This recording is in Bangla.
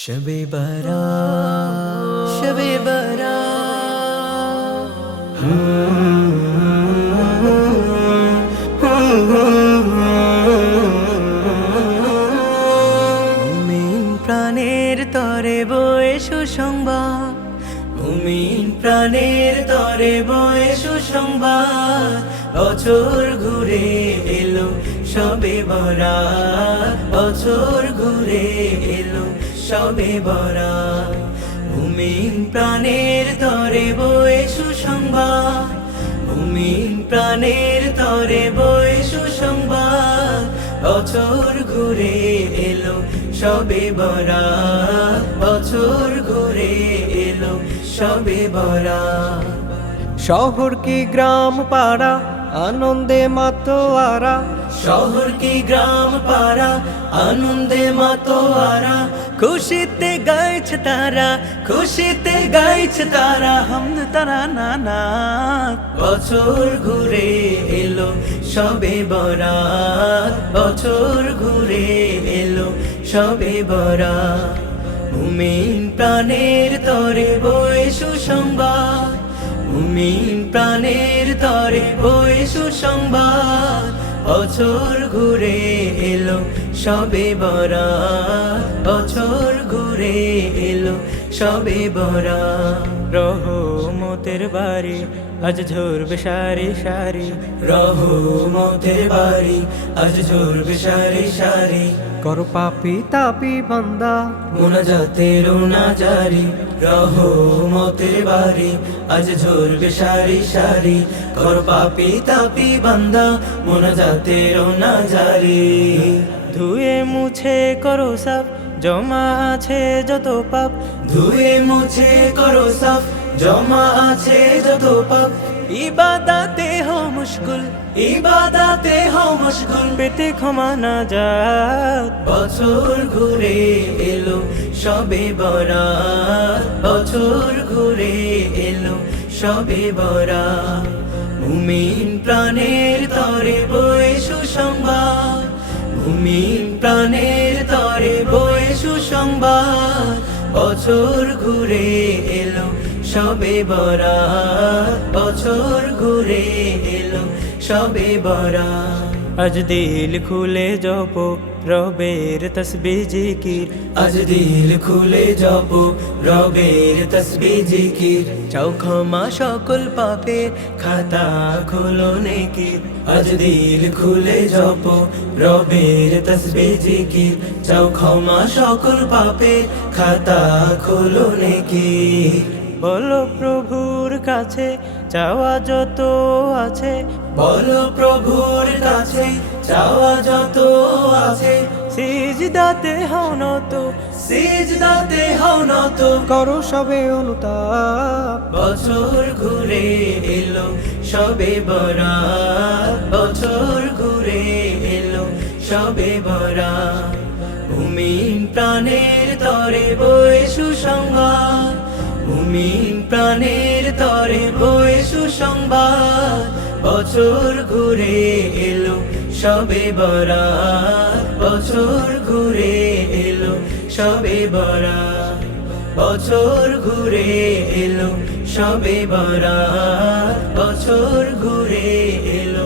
শবে বরা শবে বরা মুমিন প্রাণের তরে বয়ে সুসংবাদ, মুমিন প্রাণের তরে বয়ে সুসংবাদ, বছর ঘুরে এলো সবে বরা বছর ঘুরে এলো সবে বরা মুমিন প্রাণের তরে বয়ে সুসংবাদ। মুমিন প্রাণের তরে বয়ে সুসংবাদ। বছর ঘুরে এলো সবে বরা বছর ঘুরে এলো সবে বরা শহর কি গ্রাম পাড়া আনন্দে মাতোয়ারা? শহর কি গ্রাম পাড়া আনন্দে মাতোয়ারা? খুশিতে গাইছে তারা, খুশিতে গাইছে তারা, হামদ তারা নানা। বছর ঘুরে এলো সবে বরাত, বছর ঘুরে এলো সবে বরাত। মুমিন প্রাণের তরে বয়ে সুসংবাদ, মুমিন প্রাণের তরে বয়ে সুসংবাদ। বছর ঘুরে এলো সবে বরা বছর ঘুরে এলো সবে বরা রহমতের বাড়ি আজ ঝরবে সারি সারি রহমতের বাড়ি। আজ ঝরবে সারি সারি। কর পাপি তাপি বান্দা। মোনাজাতের না জারি রহমতের বাড়ি। আজ ঝরবে সারি সারি কর পাপি তাপি বান্দা মোনাজাতের না জারি ধুয়ে মুছে করো সব জমা আছে যত পাপ। ধুয়ে মুছে করো সাফ জমা আছে যত পাপ। ইবাদাতে হো মুশকুল। ইবাদাতে হো মুশকুল। পেতে ক্ষমা না যাত বছর ঘুরে এলো সবে বরাত। বছর ঘুরে এলো সবে বরাত। মুমিন প্রাণের তরে বয়ে সুসংবাদ। মুমিন প্রাণের তরে বয়ে সুসংবাদ। বছর ঘুরে এলো সবে বরাত বছর ঘুরে এলো সবে বরাত। আজ দিল খুলে জপ রবের তসবি জিকির। আজ দিল খুলে যাব রবের তসবি জিকির। চাও ক্ষমা সকল পাপের খাতা খোলো নেকির আজ দিল খুলে যাব রবের তসবি জিকির। চাও ক্ষমা সকল পাপের খাতা খোলো নেকির বলো প্রভুর কাছে চাওয়া যত আছে। বলো প্রভুর কাছে চাওয়া যত আছে। সিজদাতে হও নত সিজদাতে হও নত করো সবে অনুতাপ। বছর ঘুরে এলো সবে বরাত। বছর ঘুরে এলো সবে বরাত। ভূমিন প্রাণের তরে বয়ে সুসংবাদ। ভূমিন প্রাণের তরে বয়ে সুসংবাদ। বছর ঘুরে এলো সবে বরাত। বছর ঘুরে এলো সবে বরাত। বছর ঘুরে এলো সবে বরাত। বছর ঘুরে এলো